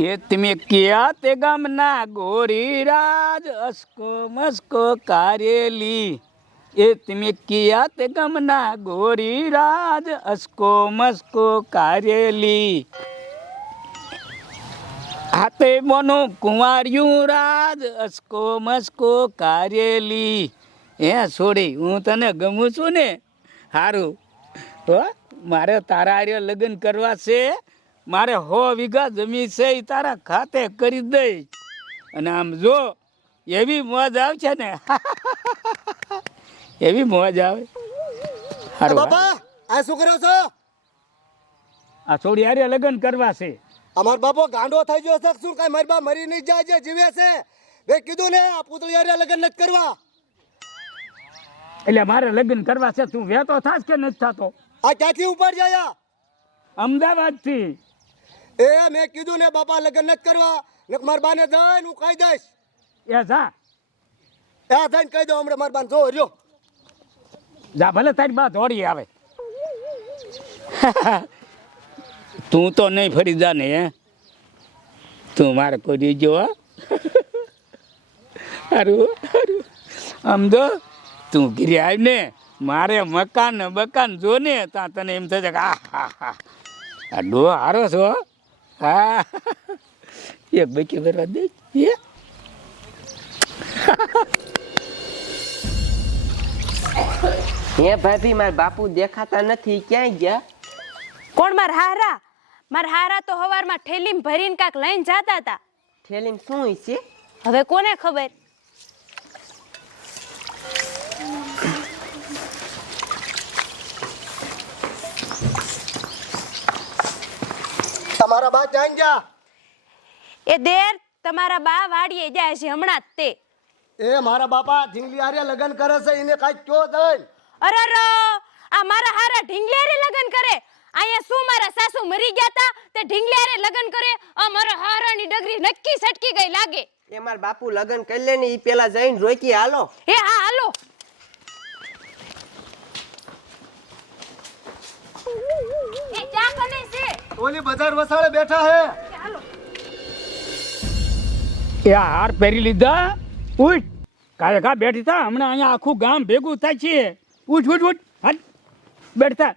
એ તમે ક્યાં તે ગામના ગોરીરાજ અસકો મસ્કો કારેલી? એ તમે ક્યાં તે ગામના ગોરીરાજ અસકો મસ્કો કારેલી? હાથે મોનો કુંવાર્યું રાજ અસકો મસ્કો કારેલી? હે છોડી, હું તને ગમું છું ને? સારું હો, મારે તારા હારે લગ્ન કરવા છે. મારે હો વીઘા જમીન છે એ તારા ખાતે કરી દઈ. અને આમ જો એવી મોજ આવશે ને. એવી મોજ આવે. બાપા આ શું કરો છો? આ છોડી હારે લગ્ન કરવા છે. અમાર બાપો ગાંડો થઈ ગયો છે શું કઈ મારી બા મરી નહીં જાય છે જીવે છે? મેં કીધું ને આ પૂતળી હારે લગ્ન નથી કરવા. એટલે મારે લગ્ન કરવા છે તું વેતો થાશ કે નથી થતો? આ ક્યાંથી ઉપર જાય અમદાવાદથી. એ મેં કીધું ને બાપા લગ્ન નથી કરવા. ને મારા બાને જઈને હું કહી દઈશ. એ જા. એ જઈને કહી દો હમણાં મારા બાને. જો રહ્યો. જા ભલે તારી બા દોડી આવે. તું તો નહીં ફરી જા ને હે? તું મારે કોઈ દીજો હો. હારું હારું. આમ જો તું ઘીરે આવી ને મારે મકાન ને બકાન જો ને ત્યાં તને એમ થશે કે આ હા હા આ ડો હારો છો હા. એક બકી કરવા દે. એ હે ભાભી મારા બાપુ દેખાતા નથી ક્યાંય ગયા? કોણ માર હારા? માર હારા તો હવારમાં ઠેલીમાં ભરીને કાક લઈને જાતા હતા. થેલીમાં શું હોય છે? હવે કોને ખબર? તમારા બા જાઈને જા એ દેર તમારા બા વાડીએ જાય છે હમણાં જ તે. એ મારા બાપા ઢીંગલી હારે લગન કરે છે એને કાઈ કયો દઈ અરે રો આ મારા હારા ઢીંગલિયારે લગન કરે? અહીંયા શું મારા સાસુ મરી ગયા તા? તે ઢીંગલિયારે લગન કરે? આ મારા હારાની ડગરી નક્કી સટકી ગઈ લાગે. એ મારા બાપુ લગન કરી લે ને એ પેલા જઈને રોકી હાલો. હે હા હાલો એ ચા બને છે ઓલી બજાર વસાડે બેઠા હે. એ હાર પહેરી લીધા? ઉઠ. કાલે કા બેઠી તા? હમણાં અહીંયા આખું ગામ ભેગું થાય છે. ઉઠ ઉઠ ઉઠ. હાલ. બેઠતા.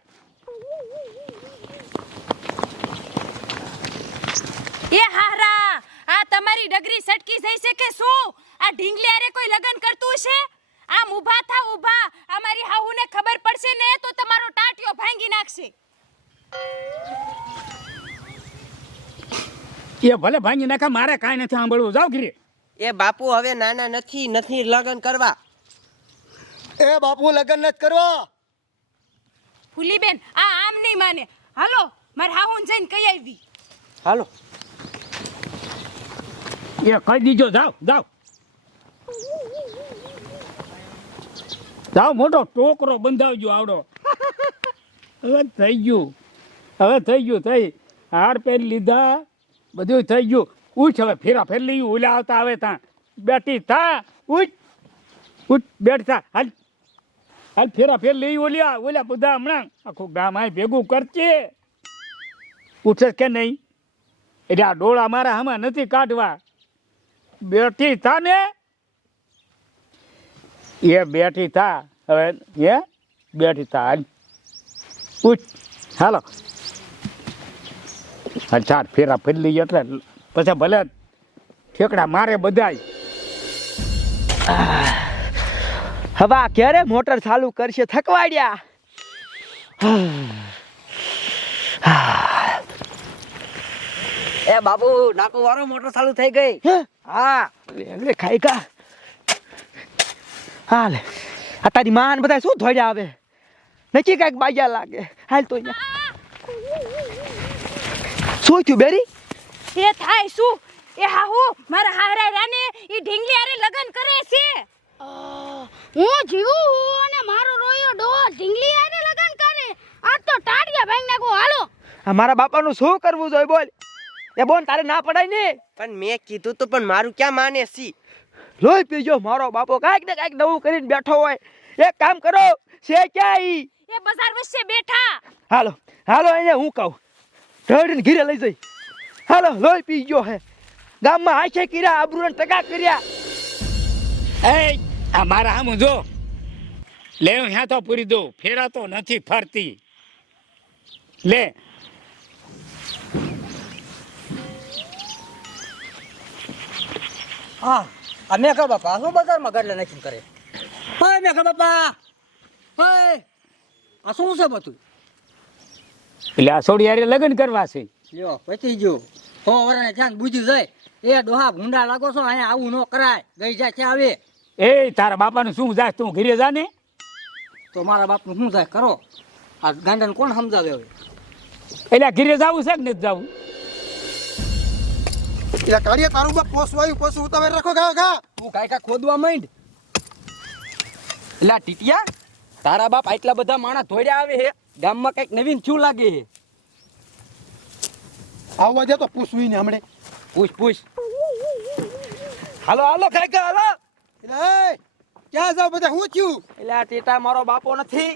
એ હારા આ તમારી ડગરી સટકી થઈ છે કે શું? આ ઢીંગલિયારે કોઈ લગન કરતું છે આમ ઊભા થા ઊભા. અમારી હાહુને ખબર પડશે ને તો તમારો ટાટિયો ભાંગી નાખશે. એ ભલે ભાંગી નાખા મારે કાંઈ નથી સાંભળવું. જાવ ગીરી એ બાપુ હવે નાના નથી નથી લગ્ન કરવા. એ બાપુ લગ્ન નથી કરવા. ફૂલીબેન આ આમ નહીં માને. હાલો મારે હાહુન જઈને કઈ આવી? હાલો. એ કહી દીજો જાવ જાવ જાવ મોટો ટોકરો બંધાવજો આવડો. હવે થઈ ગયું. હવે થઈ ગયું, થઈ. હાર પહેરી લીધા. બધું થઈ ગયું. ઉઠ હવે, ફેરા ફેર લઈ ઉલા આવતા આવે ત્યાં. બેઠી થા, ઉઠ. ઉઠ, બેઠ થા. હાલ. હાલ ફેરા ફેર લઈ ઓલ્યા. ઓલ્યા બધા હમણાં. આખું ગામ આ ભેગું કરશે. ઉઠે કે નહીં? એટલે આ ડોળા મારા આમાં નથી કાઢવા. બેઠી થા ને. એ બેઠી થા. હવે એ બેઠી થા. હાલ. ઉઠ. હાલો. ચાર ફેરા ફરી લઈએ એટલે પછી ભલે ઠેકડા મારે બધાય. હવે ક્યારે મોટર ચાલુ કરશે? થકવાડ્યા. એ બાપુ નાકુ વાળો મોટર ચાલુ થઈ ગઈ. હા? લે ખાઈ કા. હાલે. આ તારી માન બધા શું ધોડ્યા આવે નક્કી કાંઈક બાજા લાગે. હાલ તો અહીંયા. શું થયું બેરી? એ થાય શું? એ હાહુ મારા હારા રાને એ ઢીંગલી હારે લગન કરે છે. હું જીવું હું અને મારો રોયો ડો ઢીંગલી હારે લગન કરે. આ તો ટાટિયા ભાઈ નાખો. હાલો. આ મારા બાપાનું શું કરવું જોઈએ બોલ. એ બોન તારે ના પડાય ને. પણ મેં કીધું તો પણ મારું ક્યાં માને સી? લોહી પીજો. મારો બાપો કાંઈક ને કાંઈક નવું કરીને બેઠો હોય. એક કામ કરો છે ક્યાં ઈ. એ બજાર વચ્ચે બેઠા. હાલો હાલો અહીંયા હું કહું. ઢળીને ઘીરે લઈ જઈ. હાલો લોહી પી ગયો હે. ગામમાં આંખે કર્યા આબરૂને ટકા કર્યા. એ આ મારા આમ જો. લે હું ત્યાં તો પૂરી દઉં. ફેરાતો નથી ફરતી. લે. હા આ મેઘા બાપા શું બજારમાં ગાડલે નાખીને કરે? હા મેઘા બાપા હા. આ શું છે બધું? એટલે આ છોડી હારે લગ્ન કરવા છે. લ્યો પતી ગયો. હો વરણે ધ્યાન બુજી જાય. એ ડોહા ભૂંડા લાગો છો અહીંયા આવું ન કરાય. ગઈ જાય ત્યાં આવે. એ તારા બાપાનું શું જાય તું ઘરે જા ને તો મારા બાપનું શું થાય કરો. આ ગાંડાને કોણ સમજાવે હવે? એટલે ઘરે જવું છે કે નથી જવું? એટલે કાઢીએ તારું બાપ પોસવાયું પોસું તમે રાખો ગા ગા હું કાંઈ કાંઈ ખોદવા માંડ. એટલે ટીટિયા તારા બાપ આટલા બધા માણસ ધોડ્યા આવે હે ગામમાં કંઈક નવીન શું લાગે. આવવા જતો પૂછવી ને હમણે. પૂછ પૂછ. હાલો હાલો કાંઈક હાલો. એટલે ક્યાં જાવ બધા? હું થયું? એટલે આ ટેટા મારો બાપો નથી.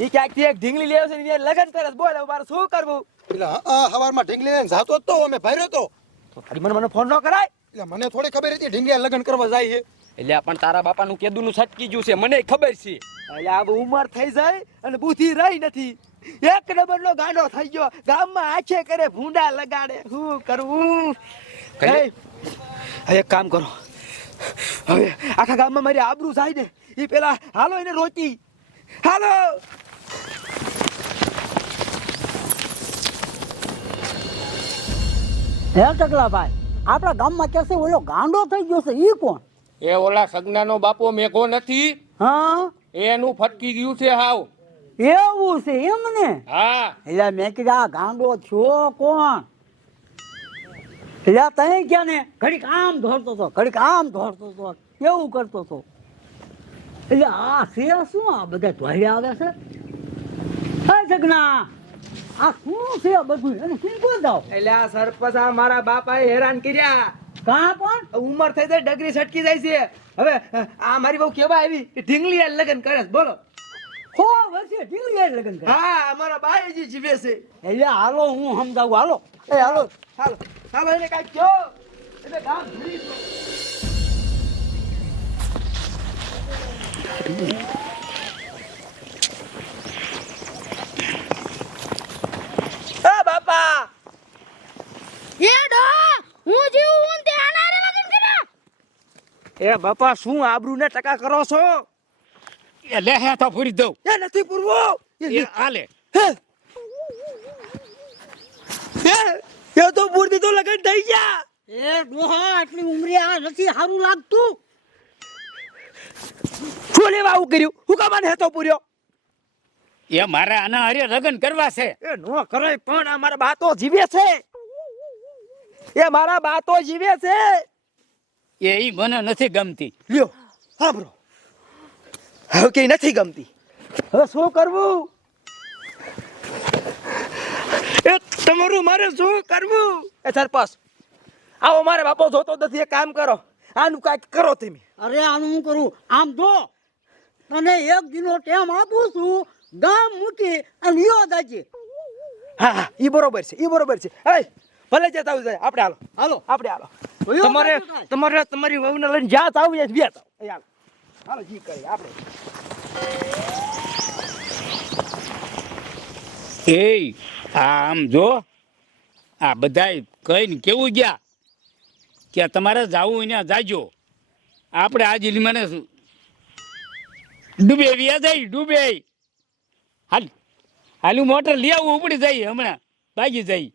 એ ક્યાંકથી એક ઢીંગલી લેવ છે ને લગન કરે બોલ મારે શું કરવું? એટલે હવારમાં ઢીંગલી લઈને જાતો હતો તો અમે ભર્યો તો. તો તારી મને મને ફોન ન કરાય? એટલે મને થોડી ખબર હતી ઢીંગલી લગન કરવા જાય છે. એટલે પણ તારા બાપાનું કેદુનું છટકી ગયું છે. મને ખબર છે. એટલે આ ઉંમર થઈ જાય અને બુદ્ધિ રહી નથી. એક નંબરનો ગાંડો થઈ ગયો. ગામમાં આછે કરે ભૂંડા લગાડે. શું કરવું કઈ? એક કામ કરો. હવે આખા ગામમાં મારી આબરૂ થાય ને એ પેલા હાલો એને રોકી. હાલો! હે ટકલાભાઈ આપણા ગામમાં કહેશે ઓલો ગાંડો થઈ ગયો છે એ કોણ? એ ઓલા સગનાનો બાપો મેઘો નથી? હા? એનું ફટકી ગયું છે હાવ. એવું છે એમ ને હા. એટલે મેં કીધું આ ગાંડો છો કોણ? એટલે તઈ ક્યાં ને ઘડીક આમ ધોરતો હતો ઘડીક આમ ધોરતો હતો એવું કરતો હતો. એટલે આ છે શું? આ બધા ધોઈ આવે છે? હા સગના આ શું છે બધું? એને શું જાઓ એટલે આ સરપંચ આ મારા બાપાએ હેરાન કર્યા. કાં પણ? ઉંમર થઈ જાય ડગરી છટકી જાય છે. હવે આ મારી બહુ કેવા આવી ઢીંગલી લગ્ન કરે બોલો. હો વર્ષે ઢીંગલી લગન કરે. હા અમારા બાએ જે જીવે છે. એટલે હાલો હું સમજાવું. હાલો. એ હાલો હાલો. હાલો એને કાંઈક કહો. એટલે ગામ ભૂલી ગયો. એ બાપા એ ડો હું જીવું હું તે આનારે લગન કર્યા એ બાપા શું આબરૂ ને ટકા કરો છો? એ લે હે તો પૂરી દઉં. એ નથી પૂરવો. એ આલે હે. એ તો પૂરી તો લગન થઈ ગયા. એ ડોહા આટલી ઉંમરે આ નથી સારું લાગતું. શું લેવા આવું કર્યું? હું કામાને હેતો પૂર્યો? એ મારે આના હરે લગ્ન કરવા છે. એ નો કરાય પણ આ મારા બાતો જીવે છે. એ મારા બાતો જીવે છે. એ ઈ મને નથી ગમતી. લ્યો હા બ્રો હવે કે નથી ગમતી. હવે શું કરવું? એ તમારું મારે શું કરવું? એ સરપંચ આવો મારે બાપો જોતો નથી એ કામ કરો. આનું કાંઈક કરો તમે. અરે આનું હું કરું? આમ જો તને એક દિનો ટેમ આપું છું ગામ મૂકી અને યો દાજી હા હા એ બરોબર છે એ બરોબર છે. એ ભલે જતા આવું જાય. આપણે હાલો. હાલો. આપણે હાલો. તમારે તમારે તમારી વહુને લઈને જ્યાં આવું ત્યાં વ્યાત આવો હાલો. જી કરી આપણે. એ આ આમ જો આ બધાય કહીને કેવું ગયા? કે તમારે જાવું એને જાજો. આપણે આજે મને ડૂબે વ્યા જાય ડૂબે. હાલ હાલું મોટર લઈ આવું ઉપડી જાય હમણાં ભાગી જાય.